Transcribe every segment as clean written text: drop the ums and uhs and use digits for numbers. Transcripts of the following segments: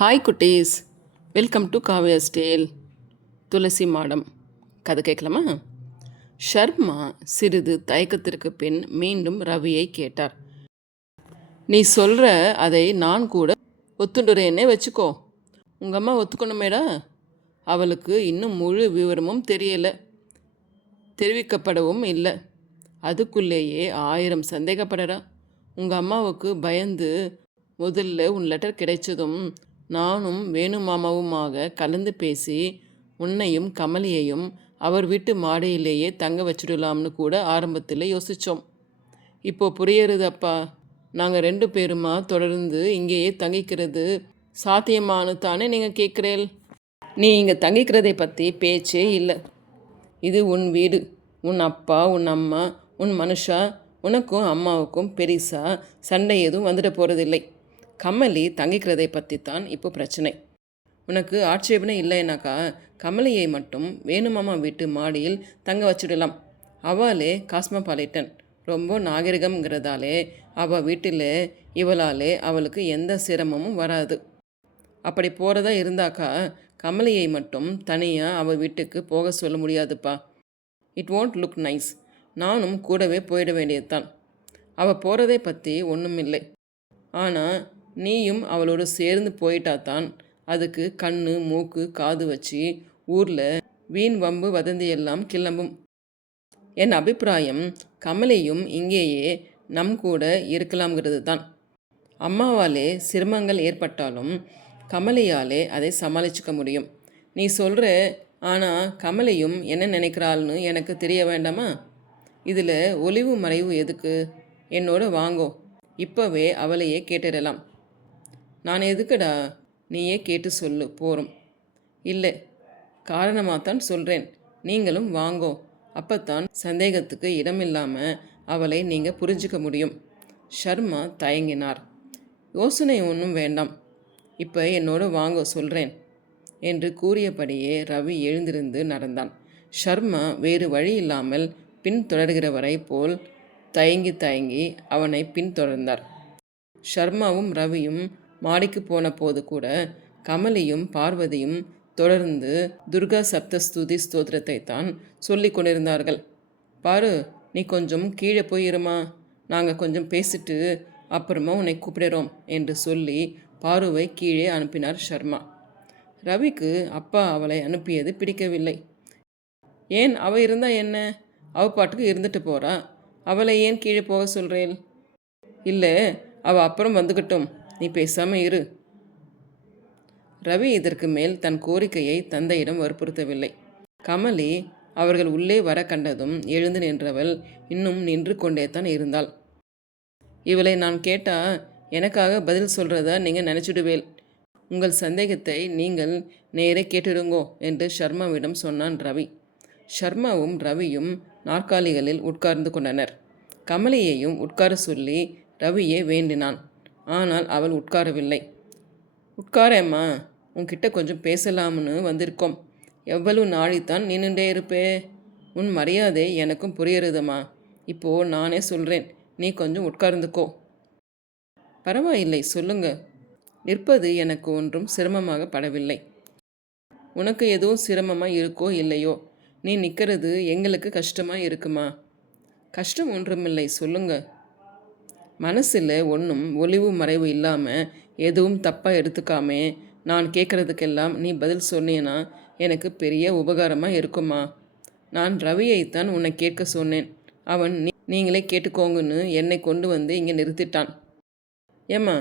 Hi குட்டீஸ், welcome to Kavya's Dale. துளசி மாடம் கதை கேட்கலாமா? ஷர்மா சிறிது தயக்கத்திற்கு பின் மீண்டும் ரவியை கேட்டார். நீ சொல்கிற அதை நான் கூட ஒத்துண்டுறேன்னே வச்சுக்கோ. உங்கள் அம்மா ஒத்துக்கணுமேடா. அவளுக்கு இன்னும் முழு விவரமும் தெரியலை, தெரிவிக்கப்படவும் இல்லை. அதுக்குள்ளேயே 1000 சந்தேகப்படறா. உங்கள் அம்மாவுக்கு பயந்து முதல்ல உன் லெட்டர் கிடைச்சதும் நானும் வேணுமாமாவுமாக கலந்து பேசி உன்னையும் கமலியையும் அவர் வீட்டு மாடியிலேயே தங்க வச்சுடலாம்னு கூட ஆரம்பத்தில் யோசித்தோம். இப்போது புரியறது அப்பா. நாங்கள் 2 பேருமா தொடர்ந்து இங்கேயே தங்கிக்கிறது சாத்தியமானு தானே நீங்கள் கேட்குறேன்? நீ இங்கே தங்கிக்கிறதை பற்றி பேச்சே இல்லை. இது உன் வீடு. உன் அப்பா, உன் அம்மா, உன் மனுஷா, உனக்கும் அம்மாவுக்கும் பெரிசா சண்டை எதுவும் வந்துட போகிறதில்லை. கமலி தங்கிக்கிறதை பற்றி தான் இப்போ பிரச்சனை. உனக்கு ஆட்சேபனை இல்லைனாக்கா கமலியை மட்டும் வேணுமாமா வீட்டு மாடியில் தங்க வச்சுடலாம். அவளே காஸ்மோபாலிட்டன், ரொம்ப நாகரிகம்ங்கிறதாலே அவள் வீட்டில் இவளாலே அவளுக்கு எந்த சிரமமும் வராது. அப்படி போகிறதா இருந்தாக்கா கமலியை மட்டும் தனியாக அவள் வீட்டுக்கு போக சொல்ல முடியாதுப்பா. It won't look nice. நானும் கூடவே போயிட வேண்டியதுதான். அவள் போகிறதை பற்றி ஒன்றும் இல்லை. ஆனால் நீயும் அவளோடு சேர்ந்து போயிட்டாதான் அதுக்கு கண்ணு மூக்கு காது வச்சு ஊரில் வீண் வம்பு வதந்தியெல்லாம் கிளம்பும். என் அபிப்பிராயம் கமலையும் இங்கேயே நம் கூட இருக்கலாம்ங்கிறது தான். அம்மாவாலே சிரமங்கள் ஏற்பட்டாலும் கமலையாலே அதை சமாளிச்சுக்க முடியும். நீ சொல்கிற, ஆனால் கமலையும் என்ன நினைக்கிறாள்னு எனக்கு தெரிய வேண்டாமா? இதில் ஒளிவு மறைவு எதுக்கு? என்னோட வாங்கோ, இப்போவே அவளையே கேட்டுடலாம். நான் எதுக்குடா? நீயே கேட்டு சொல்லு போகிறோம். இல்லை, காரணமாகத்தான் சொல்கிறேன். நீங்களும் வாங்கோ, அப்போத்தான் சந்தேகத்துக்கு இடமில்லாமல் அவளை நீங்கள் புரிஞ்சிக்க முடியும். ஷர்மா தயங்கினார். யோசனை ஒன்றும் வேண்டாம், இப்போ என்னோட வாங்கோ சொல்கிறேன் என்று கூறியபடியே ரவி எழுந்திருந்து நடந்தான். ஷர்மா வேறு வழி இல்லாமல் பின்தொடர்கிறவரை போல் தயங்கி அவனை பின்தொடர்ந்தார். ஷர்மாவும் ரவியும் மாடிக்கு போன போது கூட கமலியும் பார்வதியும் தொடர்ந்து துர்கா சப்தஸ்துதி ஸ்தோத்திரத்தை தான் சொல்லி கொண்டிருந்தார்கள். பாரு, நீ கொஞ்சம் கீழே போயிருமா, நாங்கள் கொஞ்சம் பேசிட்டு அப்புறமா உன்னை கூப்பிடுறோம் என்று சொல்லி பாருவை கீழே அனுப்பினார் ஷர்மா. ரவிக்கு அப்பா அவளை அனுப்பியது பிடிக்கவில்லை. ஏன்? அவள் இருந்தால் என்ன? அவள் பாட்டுக்கு இருந்துட்டு போகிறா. அவளை ஏன் கீழே போக சொல்கிறேன்? இல்லை, அவள் அப்புறம் வந்துக்கிட்டும், நீ பேசாமல் இரு. ரவி இதற்கு மேல் தன் கோரிக்கையை தந்தையிடம் வற்புறுத்தவில்லை. கமலி அவர்கள் உள்ளே வர கண்டதும் எழுந்து நின்றவள் இன்னும் நின்று கொண்டே தான் இருந்தாள். இவளை நான் கேட்டால் எனக்காக பதில் சொல்கிறதா நீங்கள் நினச்சிடுவேல். உங்கள் சந்தேகத்தை நீங்கள் நேரே கேட்டுடுங்கோ என்று ஷர்மாவிடம் சொன்னான் ரவி. ஷர்மாவும் ரவியும் நாற்காலிகளில் உட்கார்ந்து கொண்டனர். கமலியையும் உட்கார சொல்லி ரவியே வேண்டினான். ஆனால் அவள் உட்காரவில்லை. உட்காரேம்மா, உன்கிட்ட கொஞ்சம் பேசலாம்னு வந்திருக்கோம். எவ்வளவு நாளைத்தான் நின்றுட்டே இருப்பே? உன் மரியாதை எனக்கும் புரியறதுமா. இப்போது நானே சொல்கிறேன், நீ கொஞ்சம் உட்கார்ந்துக்கோ. பரவாயில்லை, சொல்லுங்க. நிற்பது எனக்கு ஒன்றும் சிரமமாக படவில்லை. உனக்கு எதுவும் சிரமமாக இருக்கோ இல்லையோ, நீ நிற்கிறது எங்களுக்கு கஷ்டமாக இருக்குமா? கஷ்டம் ஒன்றுமில்லை, சொல்லுங்க. மனசில் ஒன்றும் ஒளிவு மறைவு இல்லாமல் எதுவும் தப்பாக எடுத்துக்காமே நான் கேட்குறதுக்கெல்லாம் நீ பதில் சொன்னீன்னா எனக்கு பெரிய உபகாரமாக இருக்குமா? நான் ரவியைத்தான் உன்னை கேட்க சொன்னேன். அவன் நீங்களே கேட்டுக்கோங்கன்னு என்னை கொண்டு வந்து இங்கே நிறுத்திட்டான். ஏம்மா,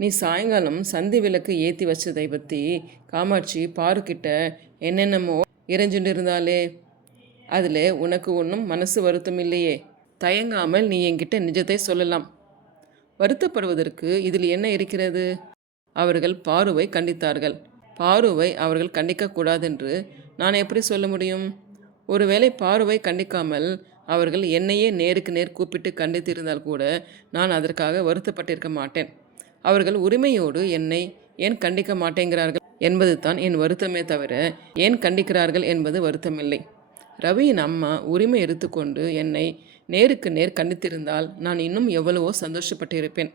நீ சாயங்காலம் சந்தி விளக்கு ஏற்றி வச்சதை பற்றி காமாட்சி பாருக்கிட்ட என்னென்னமோ இறைஞ்சுட்டு இருந்தாலே, அதில் உனக்கு ஒன்றும் மனசு வருத்தம் இல்லையே? தயங்காமல் நீ என்கிட்ட நிஜத்தை சொல்லலாம். வருத்தப்படுவதற்கு இதில் என்ன இருக்கிறது? அவர்கள் பாருவை கண்டித்தார்கள். பாருவை அவர்கள் கண்டிக்கக்கூடாதென்று நான் எப்படி சொல்ல முடியும்? ஒருவேளை பாருவை கண்டிக்காமல் அவர்கள் என்னையே நேருக்கு நேர் கூப்பிட்டு கண்டித்திருந்தால் கூட நான் அதற்காக வருத்தப்பட்டிருக்க மாட்டேன். அவர்கள் உரிமையோடு என்னை ஏன் கண்டிக்க மாட்டேங்கிறார்கள் என்பது தான் என் வருத்தமே தவிர ஏன் கண்டிக்கிறார்கள் என்பது வருத்தமில்லை. ரவியின் அம்மா உரிமை எடுத்துக்கொண்டு என்னை நேருக்கு நேர் கண்டித்திருந்தால் நான் இன்னும் எவ்வளவோ சந்தோஷப்பட்டிருப்பேன்.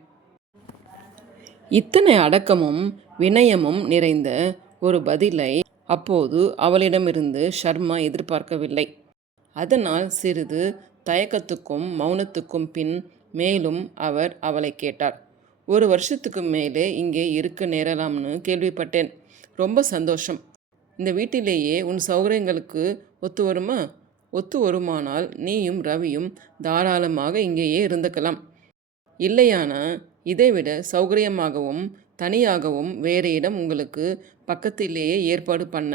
இத்தனை அடக்கமும் வினயமும் நிறைந்த ஒரு பதிலை அப்போது அவளிடமிருந்து ஷர்மா எதிர்பார்க்கவில்லை. அதனால் சிறிது தயக்கத்துக்கும் மௌனத்துக்கும் பின் மேலும் அவர் அவளை கேட்டார். 1 வருஷத்துக்கு மேலே இங்கே இருக்க நேரலாம்னு கேள்விப்பட்டேன். ரொம்ப சந்தோஷம். இந்த வீட்டிலேயே உன் சௌகரியங்களுக்கு ஒத்து வருமா? ஒத்து வருமானால் நீயும் ரவியும் தாராளமாக இங்கேயே இருந்துக்கலாம். இல்லையானா இதைவிட சௌகரியமாகவும் தனியாகவும் வேறு இடம் உங்களுக்கு பக்கத்திலேயே ஏற்பாடு பண்ண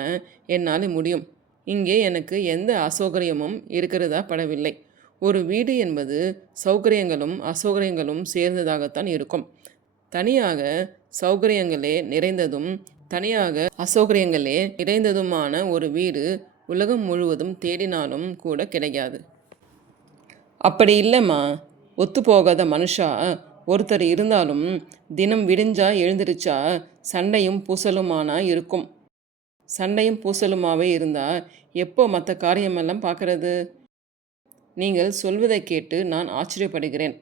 என்னால் முடியும். இங்கே எனக்கு எந்த அசௌகரியமும் இருக்கிறதா படவில்லை. ஒரு வீடு என்பது சௌகரியங்களும் அசௌகரியங்களும் சேர்ந்ததாகத்தான் இருக்கும். தனியாக சௌகரியங்களே நிறைந்ததும் தனியாக அசௌகரியங்களே நிறைந்ததுமான ஒரு வீடு உலகம் முழுவதும் தேடினாலும் கூட கிடைக்காது. அப்படி இல்லைம்மா, ஒத்துப்போகாத மனுஷா ஒருத்தர் இருந்தாலும் தினம் விடிஞ்சா எழுந்திரிச்சா சண்டையும் பூசலுமானா இருக்கும். சண்டையும் பூசலுமாவே இருந்தால் எப்போ மற்ற காரியமெல்லாம் பார்க்கறது? நீங்கள் சொல்வதை கேட்டு நான் ஆச்சரியப்படுகிறேன்.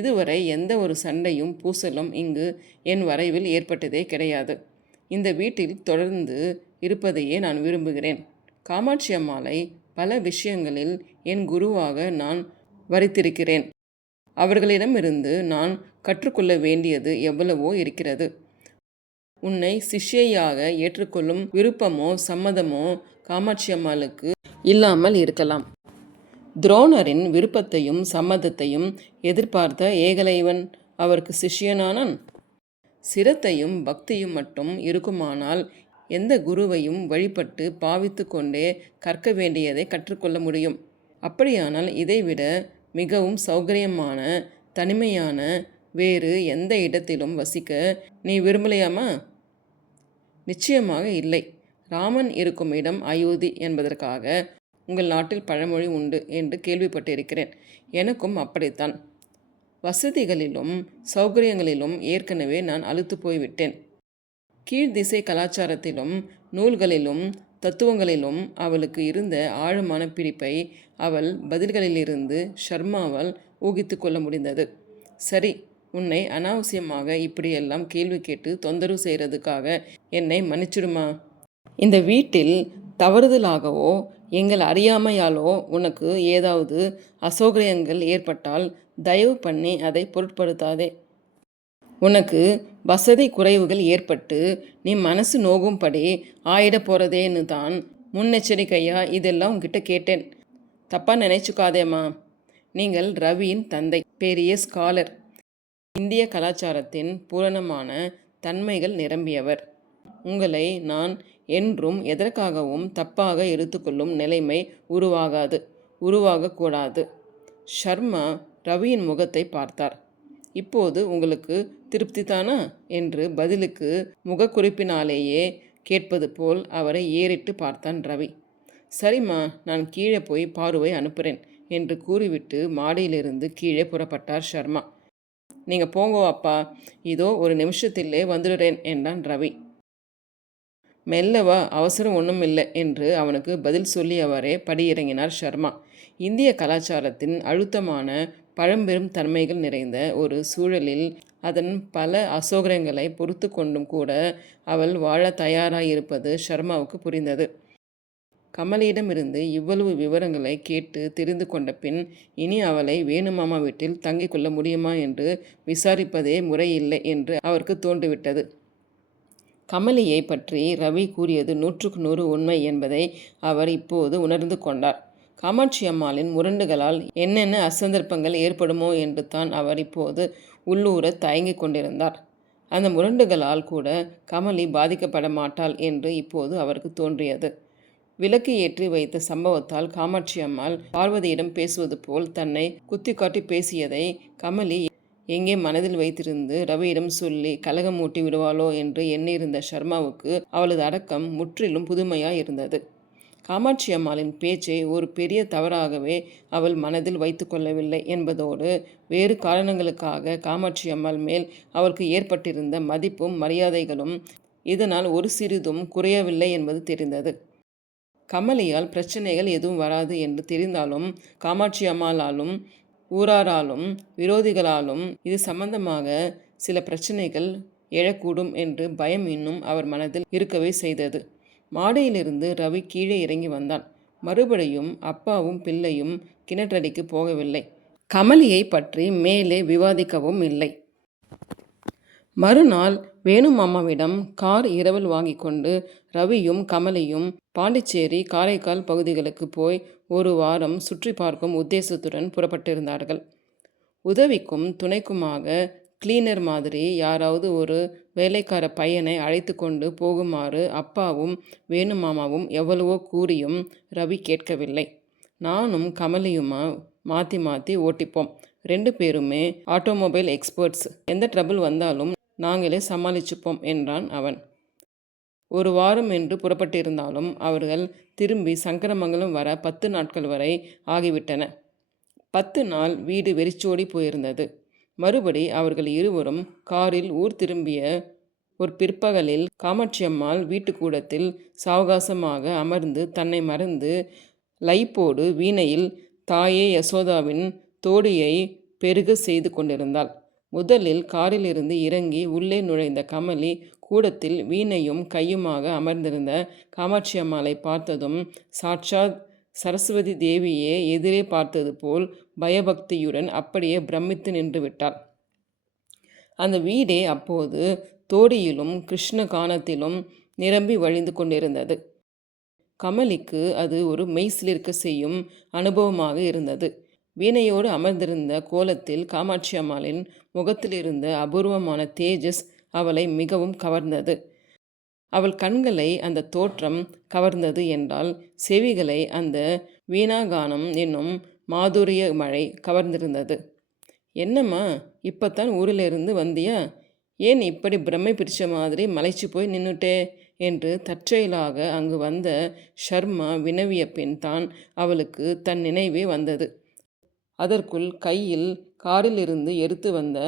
இதுவரை எந்த ஒரு சண்டையும் பூசலும் இங்கு என் வரைவில் ஏற்பட்டதே கிடையாது. இந்த வீட்டில் தொடர்ந்து இருப்பதையே நான் விரும்புகிறேன். காமாட்சி அம்மாளை பல விஷயங்களில் என் குருவாக நான் வரித்திருக்கிறேன். அவர்களிடமிருந்து நான் கற்றுக்கொள்ள வேண்டியது எவ்வளவோ இருக்கிறது. உன்னை சிஷ்யையாக ஏற்றுக்கொள்ளும் விருப்பமோ சம்மதமோ காமாட்சி அம்மாளுக்கு இல்லாமல் இருக்கலாம். துரோணரின் விருப்பத்தையும் சம்மதத்தையும் எதிர்பார்த்த ஏகலைவன் அவருக்கு சிஷ்யனானான். சிரத்தையும் பக்தியும் மட்டும் இருக்குமானால் எந்த குருவையும் வழிபட்டு பாவித்து கொண்டே கற்க வேண்டியதை கற்றுக்கொள்ள முடியும். அப்படியானால் இதைவிட மிகவும் சௌகரியமான தனிமையான வேறு எந்த இடத்திலும் வசிக்க நீ விரும்பலையாமா? நிச்சயமாக இல்லை. ராமன் இருக்கும் இடம் அயோத்தி என்பதற்காக உங்கள் நாட்டில் பழமொழி உண்டு என்று கேள்விப்பட்டிருக்கிறேன். எனக்கும் அப்படித்தான். வசதிகளிலும் சௌகரியங்களிலும் ஏற்கனவே நான் அலுத்து போய்விட்டேன். கீழ்திசை கலாச்சாரத்திலும் நூல்களிலும் தத்துவங்களிலும் அவளுக்கு இருந்த ஆழமான பிடிப்பை அவள் பதில்களிலிருந்து ஷர்மாவால் ஊகித்து கொள்ள முடிந்தது. சரி, உன்னை அனாவசியமாக இப்படியெல்லாம் கேள்வி கேட்டு தொந்தரவு செய்கிறதுக்காக என்னை மன்னிச்சிடுமா. இந்த வீட்டில் தவறுதலாகவோ எங்கள் அறியாமையாலோ உனக்கு ஏதாவது அசௌகரியங்கள் ஏற்பட்டால் தயவு பண்ணி அதை பொருட்படுத்தாதே. உனக்கு வசதி குறைவுகள் ஏற்பட்டு நீ மனசு நோகும்படி ஆயிட போகிறதேன்னு தான் முன்னெச்சரிக்கையாக இதெல்லாம் உங்ககிட்ட கேட்டேன். தப்பாக நினைச்சுக்காதேம்மா. நீங்கள் ரவியின் தந்தை, பெரிய ஸ்காலர், இந்திய கலாச்சாரத்தின் பூரணமான தன்மைகள் நிரம்பியவர். உங்களை நான் என்றும் எதற்காகவும் தப்பாக எடுத்துக்கொள்ளும் நிலைமை உருவாகக்கூடாது. ஷர்மா ரவியின் முகத்தை பார்த்தார். இப்போது உங்களுக்கு திருப்தி தானா என்று பதிலுக்கு முகக்குறிப்பினாலேயே கேட்பது போல் அவரை ஏறிட்டு பார்த்தான் ரவி. சரிம்மா, நான் கீழே போய் பார்வை அனுப்புகிறேன் என்று கூறிவிட்டு மாடியிலிருந்து கீழே புறப்பட்டார் ஷர்மா. நீங்கள் போங்கோ அப்பா, இதோ ஒரு நிமிஷத்திலே வந்துடுறேன் என்றான் ரவி. மெல்லவா, அவசரம் ஒன்றும் இல்லை என்று அவனுக்கு பதில் சொல்லியவரே படியிறங்கினார் ஷர்மா. இந்திய கலாச்சாரத்தின் அழுத்தமான பழம்பெரும் தன்மைகள் நிறைந்த ஒரு சூழலில் அதன் பல அசௌகரியங்களை பொறுத்து கொண்டும் கூட அவள் வாழ தயாராயிருப்பது ஷர்மாவுக்கு புரிந்தது. கமலியிடமிருந்து இவ்வளவு விவரங்களை கேட்டு தெரிந்து கொண்ட பின் இனி அவளை வேணுமாமா வீட்டில் தங்கிக் கொள்ள முடியுமா என்று விசாரிப்பதே முறையில்லை என்று அவருக்கு தோன்றிவிட்டது. கமலியை பற்றி ரவி கூறியது 100க்கு 100 உண்மை என்பதை அவர் இப்போது உணர்ந்து கொண்டார். காமாட்சி அம்மாளின் முரண்டுகளால் என்னென்ன அசந்தர்ப்பங்கள் ஏற்படுமோ என்று தான் அவர் இப்போது உள்ளூர தயங்கி கொண்டிருந்தார். அந்த முரண்டுகளால் கூட கமலி பாதிக்கப்பட மாட்டாள் என்று இப்போது அவருக்கு தோன்றியது. விளக்கு ஏற்றி வைத்த சம்பவத்தால் காமாட்சி அம்மாள் பார்வதியிடம் பேசுவது போல் தன்னை குத்தி காட்டி பேசியதை கமலி எங்கே மனதில் வைத்திருந்து ரவியிடம் சொல்லி கலகம் மூட்டி விடுவாளோ என்று எண்ணியிருந்த ஷர்மாவுக்கு அவளது அடக்கம் முற்றிலும் புதுமையாய் இருந்தது. காமாட்சி அம்மாளின் பேச்சை ஒரு பெரிய தவறாகவே அவள் மனதில் வைத்து கொள்ளவில்லை என்பதோடு வேறு காரணங்களுக்காக காமாட்சி அம்மாள் மேல் அவளுக்கு ஏற்பட்டிருந்த மதிப்பும் மரியாதைகளும் இதனால் ஒரு சிறிதும் குறையவில்லை என்பது தெரிந்தது. கமலியால் பிரச்சனைகள் எதுவும் வராது என்று தெரிந்தாலும் காமாட்சி அம்மாளாலும் ஊராராலும் விரோதிகளாலும் இது சம்பந்தமாக சில பிரச்சனைகள் எழக்கூடும் என்று பயம் இன்னும் அவர் மனதில் இருக்கவே செய்தது. மாடியிலிருந்து ரவி கீழே இறங்கி வந்தான். மறுபடியும் அப்பாவும் பிள்ளையும் கிணற்றடிக்கு போகவில்லை. கமலியை பற்றி மேலே விவாதிக்கவும் இல்லை. மறுநாள் வேணு மாமாவிடம் கார் இரவல் வாங்கி கொண்டு ரவியும் கமலியும் பாண்டிச்சேரி, காரைக்கால் பகுதிகளுக்கு போய் ஒரு வாரம் சுற்றி பார்க்கும் உத்தேசத்துடன் புறப்பட்டிருந்தார்கள். உதவிக்கும் துணைக்குமாக கிளீனர் மாதிரி யாராவது ஒரு வேலைக்கார பையனை அழைத்து கொண்டு போகுமாறு அப்பாவும் வேணு மாமாவும் எவ்வளவோ கூறியும் ரவி கேட்கவில்லை. நானும் கமலியுமா மாற்றி மாற்றி ஓட்டிப்போம். 2 பேருமே ஆட்டோமொபைல் எக்ஸ்பர்ட்ஸ். எந்த ட்ரபிள் வந்தாலும் நாங்களே சமாளிச்சுப்போம் என்றான் அவன். ஒரு வாரம் என்று புறப்பட்டிருந்தாலும் அவர்கள் திரும்பி சங்கரமங்கலம் வர 10 நாட்கள் வரை ஆகிவிட்டன. 10 நாள் வீடு வெறிச்சோடி போயிருந்தது. மறுபடி அவர்கள் இருவரும் காரில் ஊர் திரும்பிய ஒரு பிற்பகலில் காமாட்சியம்மாள் வீட்டுக்கூடத்தில் சாவகாசமாக அமர்ந்து தன்னை மறந்து லைப்போடு வீணையில் தாயே யசோதாவின் தோடியை பெருக செய்து கொண்டிருந்தாள். முதலில் காரிலிருந்து இறங்கி உள்ளே நுழைந்த கமலி கூடத்தில் வீணையும் கையுமாக அமர்ந்திருந்த காமாட்சியம்மாளை பார்த்ததும் சாட்சாத் சரஸ்வதி தேவியே எதிரே பார்த்தது போல் பயபக்தியுடன் அப்படியே பிரமித்து நின்று விட்டாள். அந்த வீடே அப்போது தோடியிலும் கிருஷ்ண கானத்திலும் நிரம்பி வழிந்து கொண்டிருந்தது. கமலிக்கு அது ஒரு மெய்சிலிர்க்க செய்யும் அனுபவமாக இருந்தது. வீணையோடு அமர்ந்திருந்த கோலத்தில் காமாட்சி அம்மாளின் முகத்தில் இருந்த அபூர்வமான தேஜஸ் அவளை மிகவும் கவர்ந்தது. அவள் கண்களை அந்த தோற்றம் கவர்ந்தது என்றால் செவிகளை அந்த வீணாகானம் என்னும் மாதுரிய மழை கவர்ந்திருந்தது. என்னம்மா, இப்பத்தான் ஊரிலிருந்து வந்தியா? ஏன் இப்படி பிரம்மை பிடிச்ச மாதிரி மலைச்சு போய் நின்னுட்டே என்று தற்செயலாக அங்கு வந்த ஷர்மா வினவிய பின் தான் அவளுக்கு தன் நினைவே வந்தது. அதற்குள் கையில் காரிலிருந்து எடுத்து வந்த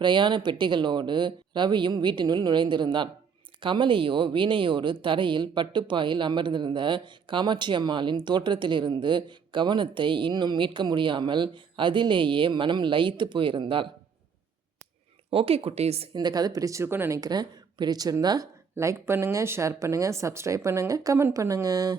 பிரயாண பெட்டிகளோடு ரவியும் வீட்டினுள் நுழைந்திருந்தான். கமலியோ வீணையோடு தரையில் பட்டுப்பாயில் அமர்ந்திருந்த காமாட்சியம்மாளின் தோற்றத்திலிருந்து கவனத்தை இன்னும் மீட்க முடியாமல் அதிலேயே மனம் லயித்து போயிருந்தாள். ஓகே குட்டீஸ், இந்த கதை பிடிச்சிருக்குன்னு நினைக்கிறேன். பிடிச்சிருந்தா லைக் பண்ணுங்கள், ஷேர் பண்ணுங்கள், சப்ஸ்கிரைப் பண்ணுங்கள், கமெண்ட் பண்ணுங்கள்.